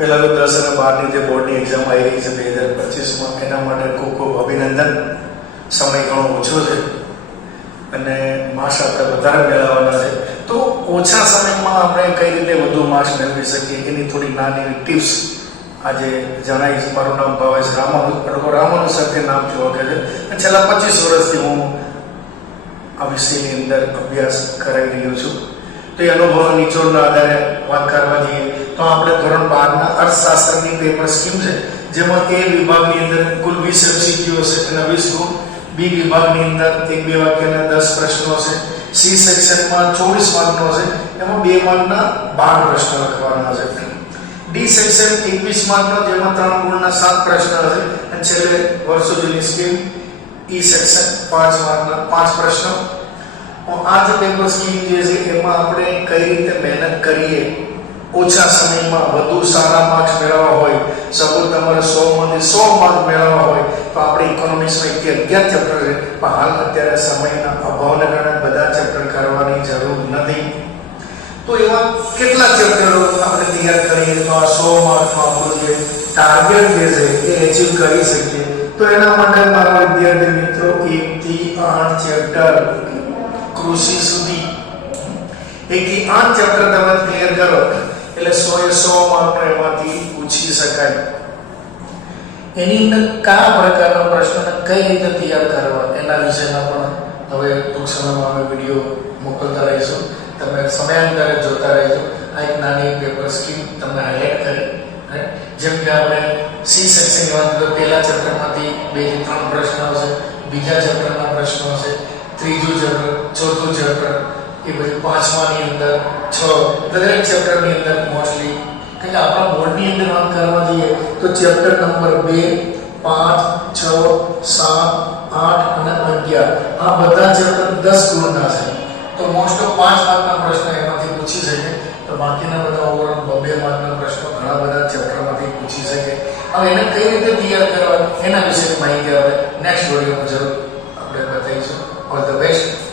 પહેલાં તો 10 અને 12ની જે બોર્ડની એક્ઝામ આવી રહી છે 2025માં, એના માટે ખૂબ ખૂબ અભિનંદન. સમય ઘણો ઓછો છે અને માર્ક્સ આપણે વધારે મેળવવાના છે. તો ઓછા સમયમાં આપણે કઈ રીતે વધુ માર્ક્સ મેળવી શકીએ એની થોડી નાની ટિપ્સ આજે જણાવીશ. મારું નામ ભાવેશ રામાનુ સર નામથી ઓળખે છે અને છેલ્લા 25 વર્ષથી હું આ વિષયની અંદર અભ્યાસ કરાવી રહ્યો છું. તો એ અનુભવના નિચોડના આધારે વાત કરવા જઈએ તો આપણે ધોરણ 12ના અર્થશાસ્ત્રની પેપર સ્કીમ છે, જેમાં એ વિભાગની અંદર કુલ 20 MCQ હશે અને 20 ગુણ. બી વિભાગની અંદર 1-2 વાક્યના 10 પ્રશ્નો હશે. સી સેક્શનમાં 24 માર્કનો હશે, એમાં 2 માર્કના 12 પ્રશ્નો લખવાના છે. ડી સેક્શન 21 માર્કનો, જેમાં 3 ગુણના 7 પ્રશ્ન હશે અને છેલ્લે વર્ષો જૂની સ્કીમ ઈ સેક્શન 5 માર્કના 5 પ્રશ્નો. આ જે પેપર સ્કીમ જે છે એમાં આપણે કઈ રીતે મહેનત કરીએ ઓછા સમયમાં વધુ સારા માર્ક્સ મેળવવા હોય. સપોઝ તમારે 100 માંથી 100 માર્ક મેળવવા હોય તો આપણે ઇકોનોમિક્સમાં 11 ચેપ્ટર છે, પણ હાલ અત્યારે સમયના અભાવને કારણે બધા ચેપ્ટર કરવાની જરૂર નથી. તો એવા કેટલા ચેપ્ટરો આપણે તૈયાર કરીએ તો આ 100 માર્કનો આપણો જે ટાર્ગેટ જે છે એ અચીવ કરી શકીએ. તો એના માટે મારા વિદ્યાર્થી મિત્રો 1 થી 8 ચેપ્ટર કૃષિ સુધી 1 થી 8 ચેપ્ટર તમે ક્લિયર કરો એટલે 100 માર્ક એમાંથી પૂછી શકાય. એની અંદર કયા પ્રકારના પ્રશ્નોને કઈ રીતે તૈયાર કરવા એના વિશેના પણ હવે ટૂંક સમયમાં અમે વિડીયો મોકલતા રહીશું. તમે સમયાંતરે જોતા રહેજો. આ એક નાની પેપર સ્કીમ તમને હાઇલાઇટ કરી. જેમ કે આપણે સી સેક્શનની વાત કરીએ તો પહેલા ચેપ્ટરમાંથી 2 થી 3 પ્રશ્નો હશે, બીજા ચેપ્ટરના પ્રશ્નો હશે, ત્રીજું ચેપ્ટર, ચોથું ચેપ્ટર, એ પછી પાંચમાની અંદર 6. દરેક ચેપ્ટરની અંદર મોસ્ટલી કે આપણા બોર્ડની અંદર વાત કરવા જઈએ તો ચેપ્ટર નંબર 2, 5, 6, 7, 8 અને 11 આ બધા ચેપ્ટર 10 ગુણના છે. તો મોસ્ટ ઓફ 5 માર્કના પ્રશ્નો એમાંથી પૂછી શકે. તો બાકીના બધા ઓવરઓલ 2 માર્કના પ્રશ્નો ઘણા બધા ચેપ્ટરમાંથી પૂછી શકે. હવે એને કઈ રીતે તૈયાર કરવા એના વિશેની માહિતી હવે નેક્સ્ટ વિડીયોમાં જરૂર આપણે બતાવીશું. All the best.